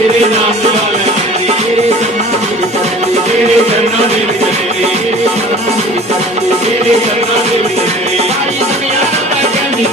तेरे नाम वाला तेरे चरणों में तेरे चरणों में सारी दुनिया का ज्ञानी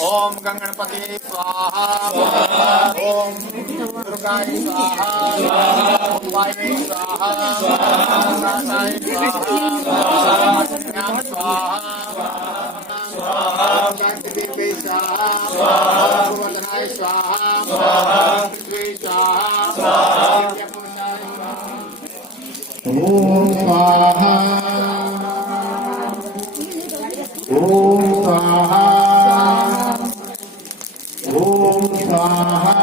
ओम गणपति स्वाहा ओम दुर्गाय स्वाहा ओम वायुवे स्वाहा नाथाय स्वाहा ज्ञान स्वाहा शांतिदेवे स्वाहा गोवर्धनाय स्वाहा पृथ्वी स्वाहा ओम स्वाहा ओम स्वाहा ओम स्वाहा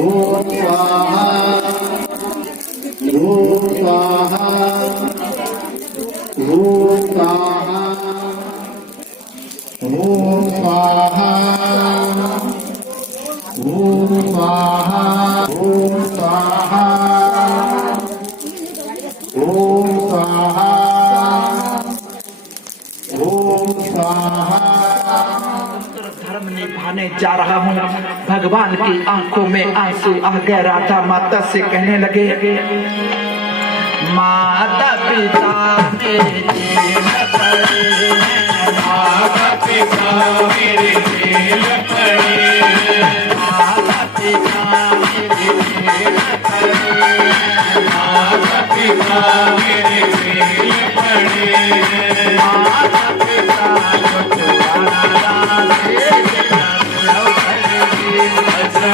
ओम स्वाहा ओम स्वाहा ओम स्वाहा ओम स्वाहा ओम स्वाहा ओम स्वाहा ओम स्वाहा ओम स्वाहा धर्म निभाने जा रहा हूँ। भगवान की आंखों में आंसू आ गए। राधा माता से कहने लगे, माता पिता मेरे माता पिता मेरे जेल पड़े माता पिता मेरे माता पिता मेरे जेल पड़े माता पिता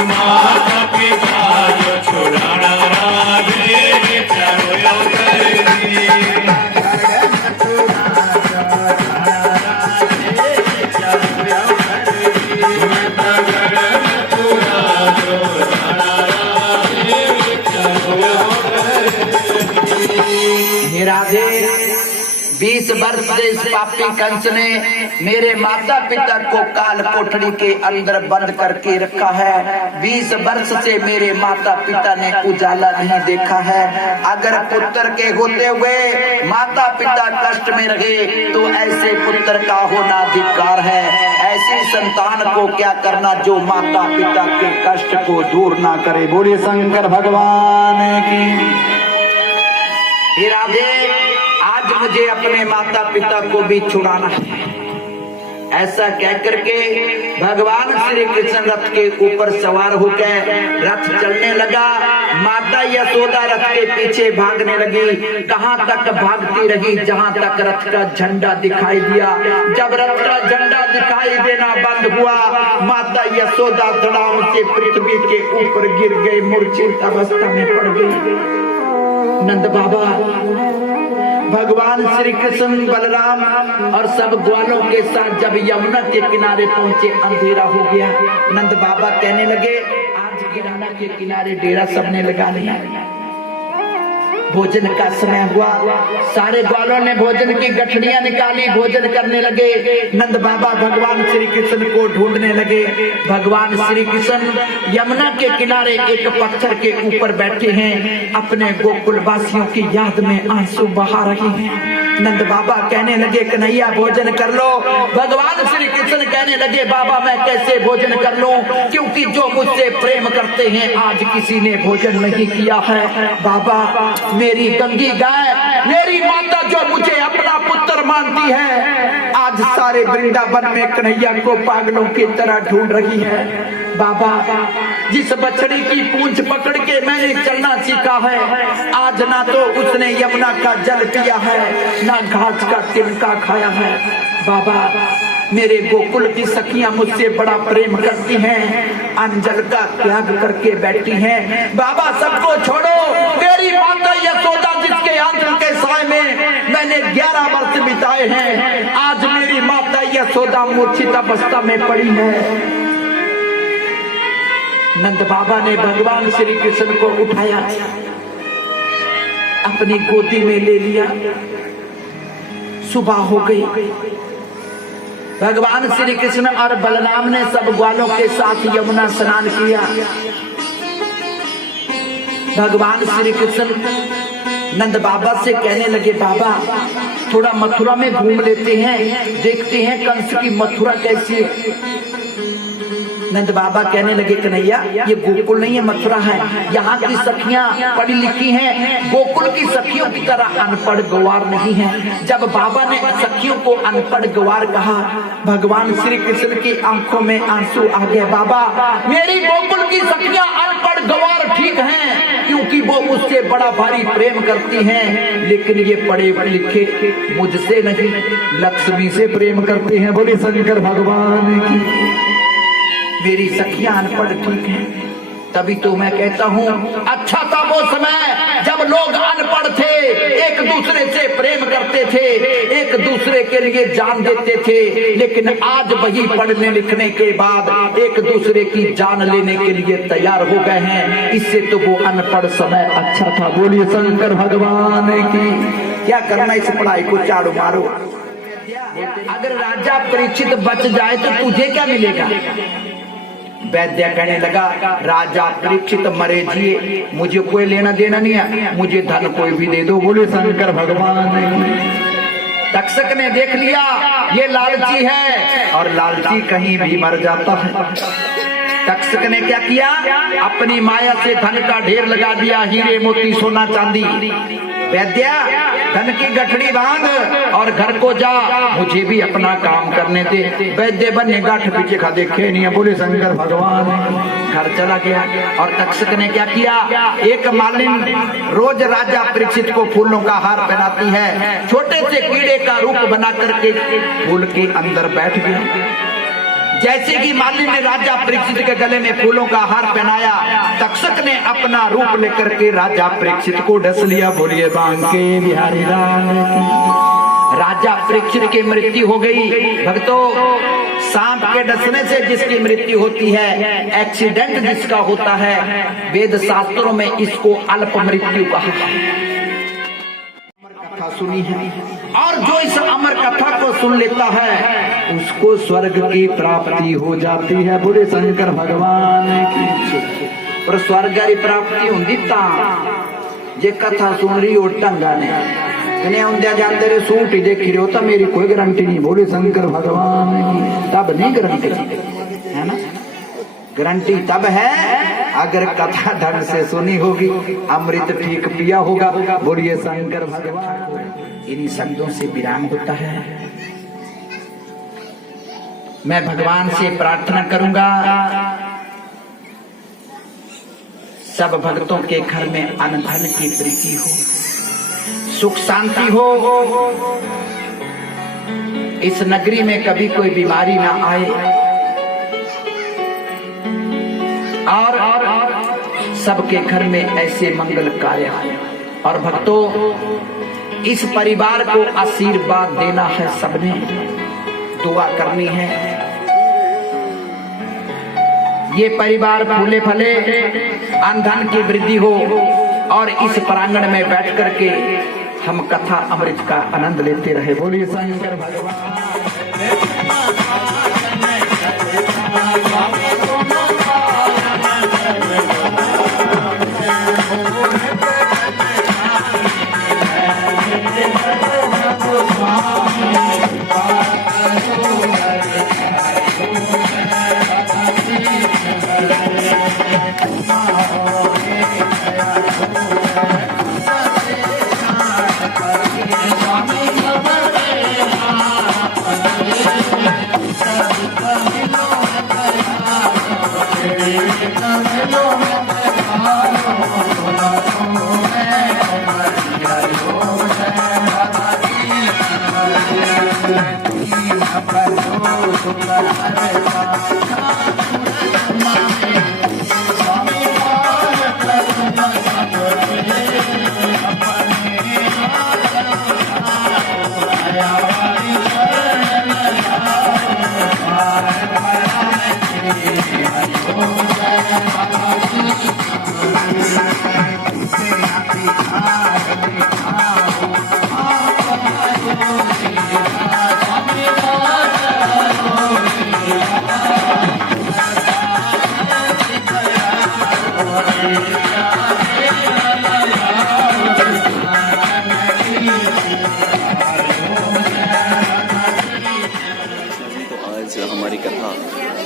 माता पिता जो छुड़ाना राधे चलो कर राधे 20 वर्ष से इस पापी कंस ने मेरे माता पिता को काल कोठरी के अंदर बंद करके रखा है। 20 वर्ष से मेरे माता पिता ने उजाला नहीं देखा है। अगर पुत्र के होते हुए माता पिता कष्ट में रहे तो ऐसे पुत्र का होना धिक्कार है। ऐसी संतान को क्या करना जो माता पिता के कष्ट को दूर ना करे। बोलिए शंकर भगवान की। हे राधे, आज मुझे अपने माता पिता को भी छुड़ाना है। ऐसा कह करके भगवान श्री कृष्ण रथ के ऊपर सवार होकर रथ चलने लगा। माता यशोदा रथ के पीछे भागने लगी। कहां तक भागती रही? जहां तक रथ का झंडा दिखाई दिया। जब रथ का झंडा दिखाई देना बंद हुआ, माता यशोदा धड़ाम से पृथ्वी के ऊपर गिर गई, मूर्छित अवस्था में पड़ गई। नंद बाबा, भगवान श्री कृष्ण, बलराम और सब ग्वालों के साथ जब यमुना के किनारे पहुंचे, अंधेरा हो गया। नंद बाबा कहने लगे, आज यमुना के किनारे डेरा सबने लगा लिया। भोजन का समय हुआ, सारे ग्वालों ने भोजन की गठरियां निकाली, भोजन करने लगे। नंद बाबा भगवान श्री कृष्ण को ढूंढने लगे। भगवान श्री कृष्ण यमुना के किनारे एक पत्थर के ऊपर बैठे हैं, अपने गोकुल वासियों की याद में आंसू बहा रहे हैं। नंद बाबा कहने लगे, कन्हैया भोजन कर लो। भगवान श्री कृष्ण कहने लगे, बाबा मैं कैसे भोजन कर लूं, क्योंकि जो मुझसे प्रेम करते हैं आज किसी ने भोजन नहीं किया है। बाबा, मेरी गंगी गाय, मेरी माता जो मुझे अपना पुत्र मानती है, आज सारे वृंदावन में कन्हैया को पागलों की तरह ढूंढ रही है। बाबा, जिस बछड़ी की पूंछ पकड़ के मैंने चलना सीखा है, आज ना तो उसने यमुना का जल पिया है, ना घास का तिनका खाया है। बाबा, मेरे गोकुल की सखियां मुझसे बड़ा प्रेम करती हैं, अंजल का त्याग करके बैठी हैं। बाबा, सबको छोड़ो, मेरी माता यशोदा जिसके आंचल के साए में मैंने 11 वर्ष बिताए हैं, आज मेरी माता यशोदा मूर्छित अवस्था में पड़ी है। नंद बाबा ने भगवान श्री कृष्ण को उठाया, अपनी गोदी में ले लिया। सुबह हो गई। भगवान श्री कृष्ण और बलराम ने सब ग्वालों के साथ यमुना स्नान किया। भगवान श्री कृष्ण नंद बाबा से कहने लगे, बाबा थोड़ा मथुरा में घूम लेते हैं, देखते हैं कंस की मथुरा कैसी है। नंद बाबा कहने लगे, कन्हैया ये गोकुल नहीं है, मथुरा है। यहाँ की सखियां पढ़ी लिखी हैं, गोकुल की सखियों की तरह अनपढ़ गवार नहीं है। जब बाबा ने सखियों को अनपढ़ गवार कहा, भगवान श्री कृष्ण की आंखों में आंसू आ गए। बाबा, मेरी गोकुल की सखियां अनपढ़ गवार ठीक हैं, क्योंकि वो मुझसे बड़ा भारी प्रेम करती हैं, लेकिन ये पढ़े लिखे मुझसे नहीं, लक्ष्मी से प्रेम करते हैं। बोले शंकर भगवान की। मेरी सखियां अनपढ़ ठीक हैं, तभी तो मैं कहता हूँ अच्छा था वो समय जब लोग अनपढ़ थे, एक दूसरे से प्रेम करते थे, एक दूसरे के लिए जान देते थे। लेकिन आज वही पढ़ने लिखने के बाद एक दूसरे की जान लेने के लिए तैयार हो गए हैं। इससे तो वो अनपढ़ समय अच्छा था। बोलिए शंकर भगवान की। क्या करना इस पढ़ाई को चाड़ू मारो। अगर राजा परीक्षित बच जाए तो तुझे क्या मिलेगा? वैद्य कहने लगा, राजा परीक्षित मरे जिए, मुझे कोई लेना देना नहीं है, मुझे धन कोई भी दे दो। बोले शंकर भगवान। तक्षक ने देख लिया ये लालची है, और लालची कहीं भी मर जाता है। तक्षक ने क्या किया, अपनी माया से धन का ढेर लगा दिया, हीरे मोती सोना चांदी। वैद्या, धन की गठड़ी बांध और घर को जा, मुझे भी अपना काम करने दे। वैद्य बनने गाठ पीछे खा देखे नहीं। बोले शंकर भगवान। घर चला गया। और तक्षक ने क्या किया, एक मालिन रोज राजा परीक्षित को फूलों का हार पहनाती है, छोटे से कीड़े का रूप बना करके फूल के अंदर बैठ गया। जैसे कि मालिन ने राजा परीक्षित के गले में फूलों का हार पहनाया, तक्षक ने अपना रूप लेकर के राजा परीक्षित को डस लिया। बोलिए बांके बिहारी लाल की। राजा परीक्षित की मृत्यु हो गई। भक्तों, सांप के डसने से जिसकी मृत्यु होती है, एक्सीडेंट जिसका होता है, वेद शास्त्रों में इसको अल्प मृत्यु कहा। कथा सुनी है, और जो इस अमर कथा को सुन लेता है उसको स्वर्ग की प्राप्ति हो जाती है। बोले शंकर भगवान की। और स्वर्ग की प्राप्ति होंगी जे कथा सुन रही हो ढंगा ने जाते रहे सूट ही देखी रहे हो तो मेरी कोई गारंटी नहीं। बोले शंकर भगवान की। तब नहीं गारंटी है ना, गारंटी तब है अगर कथा ढंग से सुनी होगी, अमृत ठीक पिया होगा। बोलिए शंकर भगवान। इन्हीं शब्दों से विराम होता है। मैं भगवान से प्रार्थना करूंगा सब भक्तों के घर में अन्न धन की वृद्धि हो, सुख शांति हो, इस नगरी में कभी कोई बीमारी ना आए और सबके घर में ऐसे मंगल कार्य आए। और भक्तों, इस परिवार को आशीर्वाद देना है, सबने दुआ करनी है। ये परिवार फूले फले, अन्न धन की वृद्धि हो और इस प्रांगण में बैठ करके हम कथा अमृत का आनंद लेते रहे। बोलिए शंकर भगवान। हमारी कथा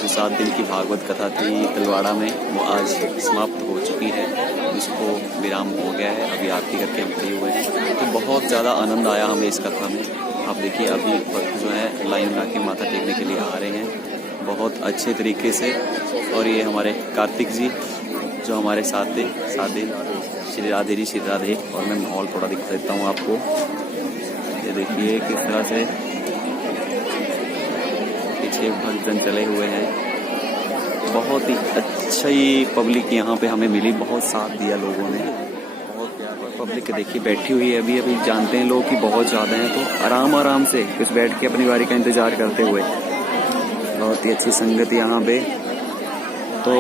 जो 7 दिन की भागवत कथा थी तलवाड़ा में, वो आज समाप्त हो चुकी है। इसको विराम हो गया है, अभी आरती करके हम फ्री हुए हैं। तो बहुत ज़्यादा आनंद आया हमें इस कथा में। आप देखिए, अभी भक्त जो है लाइन बना के माथा टेकने के लिए आ रहे हैं बहुत अच्छे तरीके से। और ये हमारे कार्तिक जी जो हमारे साथ थे 7 दिन। श्री राधे जी, श्री राधे। और मैं माहौल थोड़ा दिखा देता हूँ आपको। ये देखिए किस तरह से पीछे भक्तजन चले हुए हैं। बहुत ही अच्छी पब्लिक यहाँ पे हमें मिली, बहुत साथ दिया लोगों ने, बहुत प्यार। पब्लिक देखिए बैठी हुई है, अभी अभी जानते हैं लोग कि बहुत ज़्यादा हैं, तो आराम आराम से कुछ बैठ के अपनी बारी का इंतज़ार करते हुए। बहुत ही अच्छी संगत यहाँ पे। तो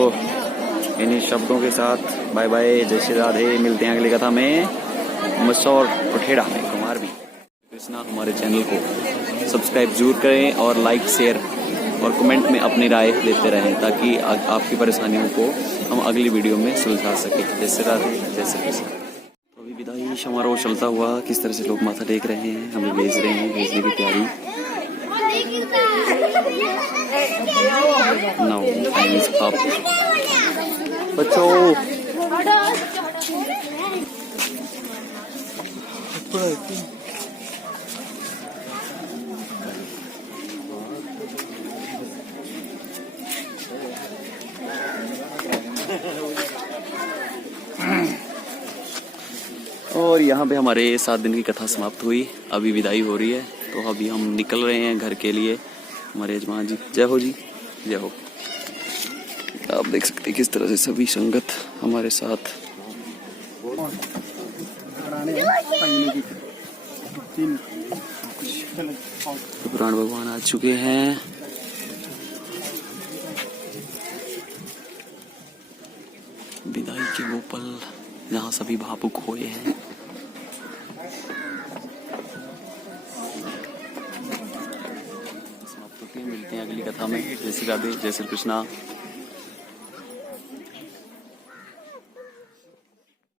इन्हीं शब्दों के साथ बाय बाय, जय श्री राधे। मिलते हैं अगली कथा में मसौर पठेड़ा में कुमार भी कृष्णा। हमारे चैनल को सब्सक्राइब जरूर करें और लाइक, शेयर और कमेंट में अपनी राय देते रहें, ताकि आपकी परेशानियों को हम अगली वीडियो में सुलझा सकें। जय श्री राधे, जय श्री कृष्ण। तो अभी विदाई समारोह चलता हुआ किस तरह से लोग माथा टेक रहे हैं, हमें भेज रहे हैं, भेजने की तैयारी। नाउ टाइम इज अप बच्चों। और यहाँ पे हमारे 7 दिन की कथा समाप्त हुई, अभी विदाई हो रही है। तो अभी हम निकल रहे हैं घर के लिए। हमारे यजमान जी, जय हो जी, जय हो। आप देख सकते हैं किस तरह से सभी संगत हमारे साथ। तो पुराण भगवान आ चुके हैं। विदाई के वो पल जहाँ सभी भावुक हुए हैं। मिलते हैं अगली कथा में। जय श्री राधे, जय श्री कृष्णा।